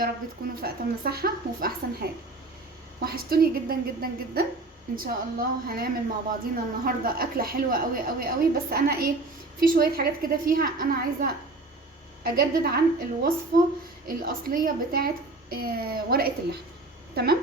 يا رب تكونوا في اتم صحه وفي احسن حال. وحشتوني جدا جدا جدا. ان شاء الله هنعمل مع بعضينا النهارده اكله حلوه قوي قوي قوي. بس انا في شويه حاجات كده فيها انا عايزه اجدد عن الوصفه الاصليه بتاعه ورقه اللحمه. تمام.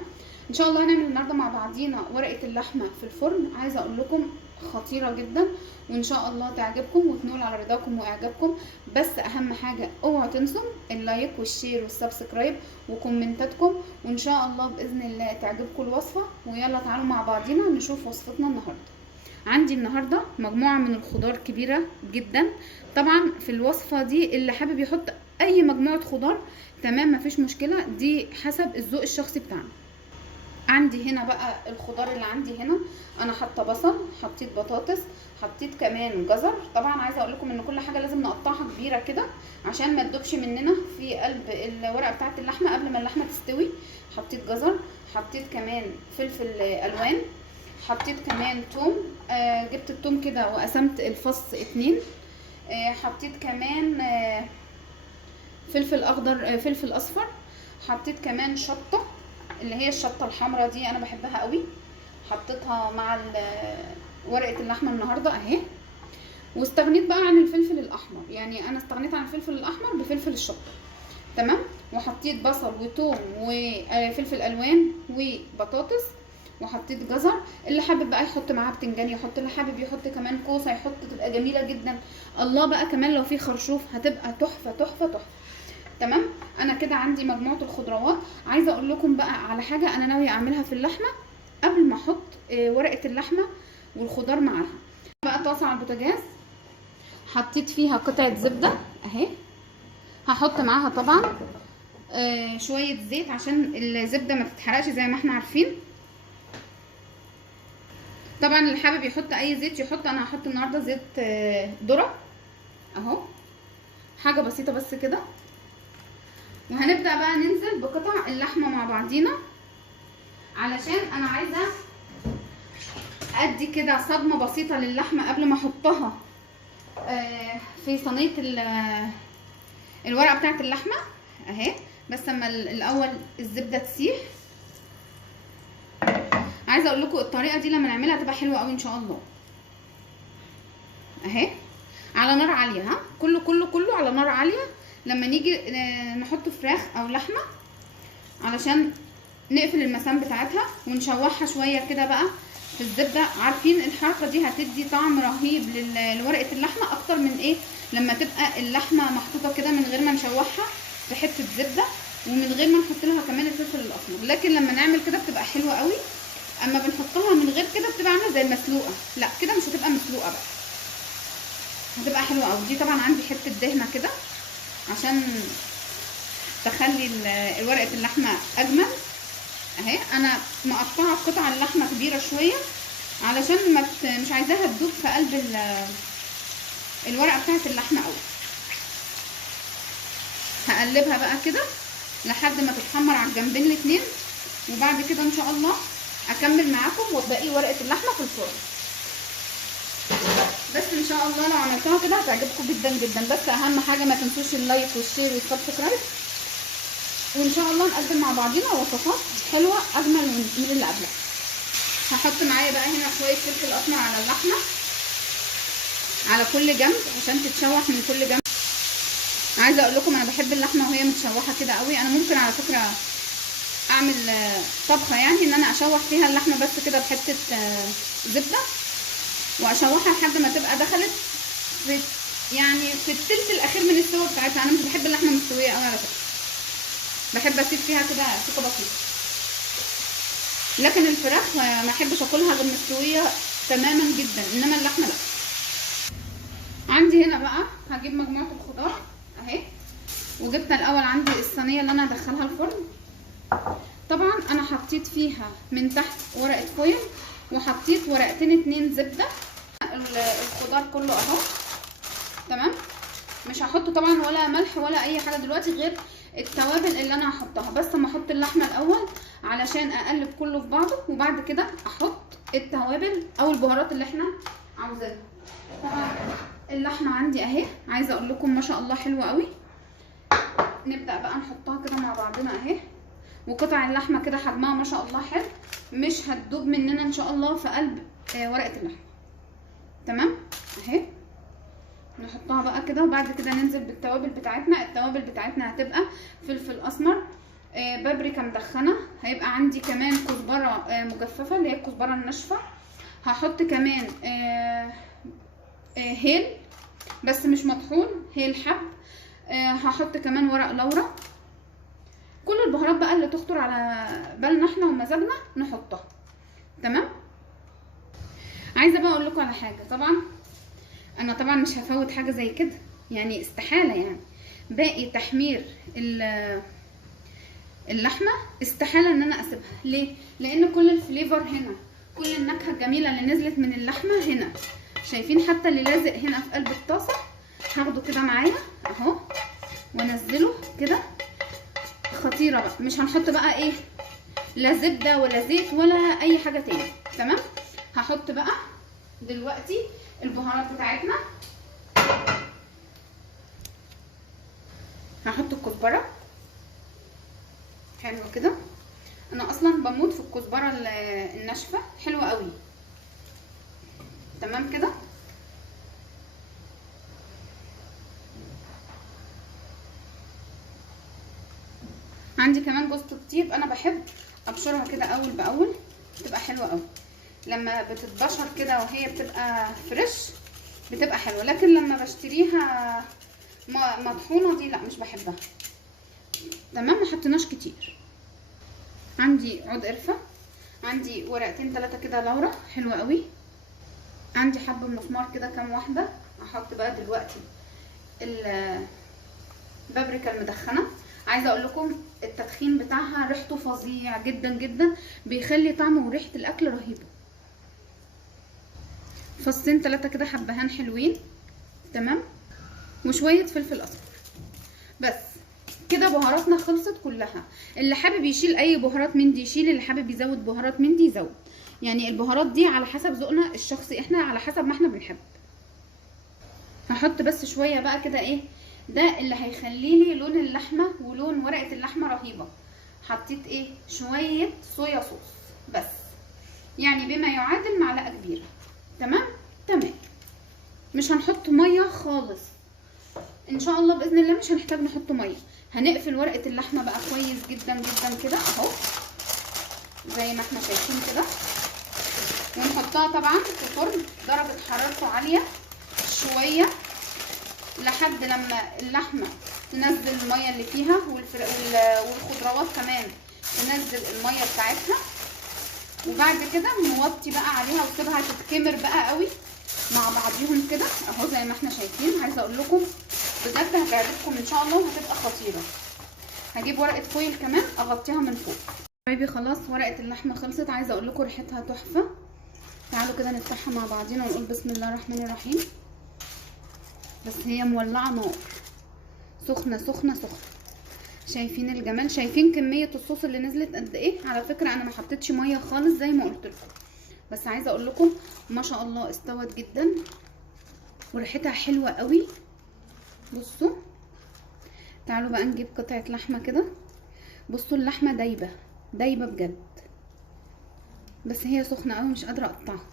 ان شاء الله هنعمل النهارده مع بعضينا ورقه اللحمه في الفرن. عايزه اقول لكم خطيره جدا، وان شاء الله تعجبكم وتنول على رضاكم واعجابكم. بس اهم حاجه اوعوا تنسوا اللايك والشير والسبسكرايب وكومنتاتكم، وان شاء الله باذن الله تعجبكم الوصفه. ويلا تعالوا مع بعضينا نشوف وصفتنا النهارده. عندي النهارده مجموعه من الخضار كبيره جدا. طبعا في الوصفه دي اللي حابب يحط اي مجموعه خضار تمام مفيش مشكله، دي حسب الذوق الشخصي بتاعنا. عندي هنا بقى الخضار اللي عندي هنا، انا حاطه بصل، حطيت بطاطس، حطيت كمان جزر. طبعا عايزه اقول لكم ان كل حاجه لازم نقطعها كبيره كده عشان ما تدوبش مننا في قلب الورقه بتاعه اللحمه قبل ما اللحمه تستوي. حطيت جزر، حطيت كمان فلفل الوان، حطيت كمان توم. جبت التوم كده وقسمت الفص 2. حطيت كمان فلفل اخضر، فلفل اصفر. حطيت كمان شطه اللي هي الشطه الحمراء دي، انا بحبها قوي. حطيتها مع ورقه اللحمه النهارده اهي. واستغنيت بقى عن الفلفل الاحمر، يعني انا استغنيت عن الفلفل الاحمر بفلفل الشطه. تمام. وحطيت بصل وتوم وفلفل الوان وبطاطس، وحطيت جزر. اللي حابب بقى يحط معاها بتنجان يحط، اللي حابب يحط كمان كوسه يحط، تبقى جميله جدا. الله بقى كمان لو في خرشوف هتبقى تحفه تحفه تحفه. تمام. انا كده عندي مجموعه الخضروات. عايزه اقول لكم بقى على حاجه انا ناويه اعملها في اللحمه قبل ما احط ورقه اللحمه والخضار معاها. بقى طاسه على البوتاجاز، حطيت فيها قطعه زبده اهي. هحط معاها طبعا شويه زيت عشان الزبده ما تتحرقش زي ما احنا عارفين. طبعا اللي حابب يحط اي زيت يحط، انا هحط النهارده زيت ذره اهو، حاجه بسيطه بس كده. وهنبدأ بقى ننزل بقطع اللحمة مع بعضينا علشان انا عايزة ادي كده صدمة بسيطة للحمة قبل ما احطها في صينية الورقة بتاعت اللحمة اهي. بس اما الاول الزبدة تسيح. عايزة اقول لكم الطريقة دي لما نعملها تبقى حلوة قوي ان شاء الله اهي. على نار عالية، ها، كله كله كله على نار عالية لما نيجي نحط فراخ او لحمه علشان نقفل المسام بتاعتها ونشوحها شويه كده بقى في الزبده. عارفين الحركه دي هتدي طعم رهيب لورقه اللحمه اكتر من لما تبقى اللحمه محطوطه كده من غير ما نشوحها في حته زبده ومن غير ما نحط لها كمان الفلفل الاسمر. لكن لما نعمل كده بتبقى حلوه قوي. اما بنحطها من غير كده بتبقى عامله زي المسلوقه. لا كده مش هتبقى مسلوقه بقى، هتبقى حلوه قوي. دي طبعا عندي حته دهنه كده عشان تخلي ورقه اللحمه اجمل اهي. انا مقطعه قطع اللحمه كبيره شويه علشان مش عايزاها تدوب في قلب الورقه بتاعت اللحمه قوي. هقلبها بقى كده لحد ما تتحمر على الجنبين الاتنين، وبعد كده ان شاء الله اكمل معاكم وباقي ورقه اللحمه في الفرن. بس ان شاء الله لو عملتها كده هتعجبكم جدا جدا. بس اهم حاجه ما تنسوش اللايك والشير والسبسكرايب، وان شاء الله نقدم مع بعضينا وصفات حلوه اجمل من اللي قبلها. هحط معايا بقى هنا شويه فلفل اسمر على اللحمه على كل جنب عشان تتشوح من كل جنب. عايزه اقول لكم انا بحب اللحمه وهي متشوحه كده قوي. انا ممكن على فكره اعمل طبخه يعني ان انا اشوح فيها اللحمه بس كده بحته زبده واشوحها لحد ما تبقى دخلت في في الثلث الاخير من السوا بتاعتها. انا مش بحب اللحمه مستويه قوي على فكره، بحب اسيب فيها كده سكه بسيطه. لكن الفراخ ما احبش اكلها غير مستويه تماما جدا، انما اللحمه لا. عندي هنا بقى هجيب مجموعه الخضار اهي. وجبت الاول عندي الصينيه اللي انا هدخلها الفرن. طبعا انا حطيت فيها من تحت ورقه فويل وحطيت ورقتين 2 زبده. الخضار كله اهو تمام. مش هحط طبعا ولا ملح ولا اي حاجه دلوقتي غير التوابل اللي انا هحطها. بس اما احط اللحمه الاول علشان اقلب كله في بعضه، وبعد كده احط التوابل او البهارات اللي احنا عاوزينها. طبعا اللحمه عندي اهي، عايزه اقول لكم ما شاء الله حلوه قوي. نبدا بقى نحطها كده مع بعضنا اهي. وقطع اللحمه كده حجمها ما شاء الله حلو، مش هتدوب مننا ان شاء الله في قلب ورقه اللحمه. تمام اهي. نحطها بقى كده، وبعد كده ننزل بالتوابل بتاعتنا. التوابل بتاعتنا هتبقى فلفل اسمر، بابريكا مدخنه، هيبقى عندي كمان كزبره مجففه اللي هي الكزبره الناشفه، هحط كمان هيل بس مش مطحون، هيل حب، هحط كمان ورق لورا. كل البهارات بقى اللي تخطر على بالنا احنا ومزاجنا نحطها. تمام. عايزه بقى اقول لكم على حاجه، انا طبعا مش هفوت حاجه زي كده، يعني استحاله يعني باقي تحمير اللحمه استحاله ان انا اسيبها. ليه؟ لان كل الفليفر هنا، كل النكهه الجميله اللي نزلت من اللحمه هنا. شايفين حتى اللي لازق هنا في قلب الطاسه؟ هاخده كده معايا اهو وانزله كده. خطيره بقى. مش هنحط بقى ايه لا زبده ولا زيت ولا اي حاجه تاني. تمام. هحط بقى دلوقتي البهارات بتاعتنا. هحط الكزبره حلو كده. انا اصلا بموت في الكزبره الناشفه، حلوه قوي. تمام كده. عندي كمان جوز الطيب، انا بحب ابشرها كده اول باول، بتبقى حلوه قوي لما بتتبشر كده وهي بتبقى فريش، بتبقى حلوه. لكن لما بشتريها مطحونه دي لا مش بحبها. تمام. ما حطيناش كتير. عندي عود قرفه، عندي ورقتين 3 كده لورا حلوه قوي، عندي حب مسمار كده كام واحده. هحط بقى دلوقتي البابريكا المدخنه. عايزه اقول لكم التدخين بتاعها ريحته فظيع جدا جدا، بيخلي طعم وريحه الاكل رهيبه. فصين 3 كده حبهان حلوين. تمام. وشويه فلفل اسمر. بس كده بهاراتنا خلصت كلها. اللي حابب يشيل اي بهارات من دي يشيل، اللي حابب يزود بهارات من دي يزود. يعني البهارات دي على حسب ذوقنا الشخصي، احنا على حسب ما احنا بنحب. هحط بس شويه بقى كده ايه، ده اللي هيخلي لي لون اللحمه ولون ورقه اللحمه رهيبه. حطيت ايه شويه صويا صوص بس، يعني بما يعادل معلقه كبيره. تمام. تمام. مش هنحط ميه خالص ان شاء الله، باذن الله مش هنحتاج نحط ميه. هنقفل ورقه اللحمه بقى كويس جدا جدا كده اهو زي ما احنا شايفين كده، ونحطها طبعا في فرن درجه حرارته عاليه شويه لحد لما اللحمه تنزل الميه اللي فيها، والخضروات كمان تنزل الميه بتاعتها. وبعد كده نوطي بقى عليها وسيبها تتكمر بقى قوي مع بعضيهم كده اهو زي ما احنا شايفين. عايزه اقول لكم بجد هتعجبكم ان شاء الله وهتبقى خطيره. هجيب ورقه فويل كمان اغطيها من فوق. حبايبي خلاص ورقه اللحمه خلصت. عايزه اقول لكم ريحتها تحفه. تعالوا كده نفتحها مع بعضينا ونقول بسم الله الرحمن الرحيم. بس هي مولعه نار سخنه سخنه سخنه. شايفين الجمال؟ شايفين كميه الصوص اللي نزلت قد ايه؟ على فكره انا ما حطيتش ميه خالص زي ما قلت لكم، بس عايزه اقول لكم ما شاء الله استوت جدا وريحتها حلوه قوي. بصوا تعالوا بقى نجيب قطعه لحمه كده. بصوا اللحمه دايبه دايبه بجد، بس هي سخنه قوي مش قادره اقطعها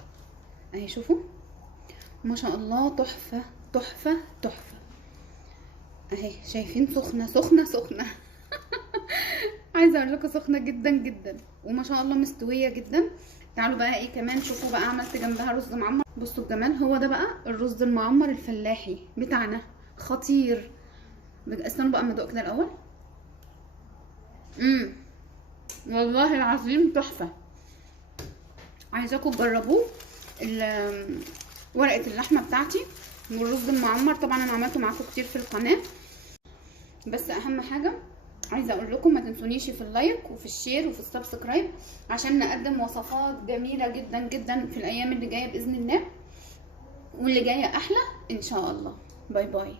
اهي. شوفوا ما شاء الله تحفه تحفه تحفه اهي. شايفين؟ سخنه سخنه سخنه عايزه اقول لكم سخنه جدا جدا وما شاء الله مستويه جدا. تعالوا بقى ايه كمان، شوفوا بقى عملت جنبها رز معمر. بصوا الجمال، هو ده بقى الرز المعمر الفلاحي بتاعنا، خطير. استنوا بقى اما ادوق كده الاول. والله العظيم تحفه. عايزاكم تجربوه. ورقه اللحمه بتاعتي والرز المعمر طبعا انا عملته معاكم كتير في القناه، بس اهم حاجه عايزه اقول لكم ما تنسونيش في اللايك وفي الشير وفي السبسكرايب عشان نقدم وصفات جميله جدا جدا في الايام اللي جايه باذن الله، واللي جايه احلى ان شاء الله. باي باي.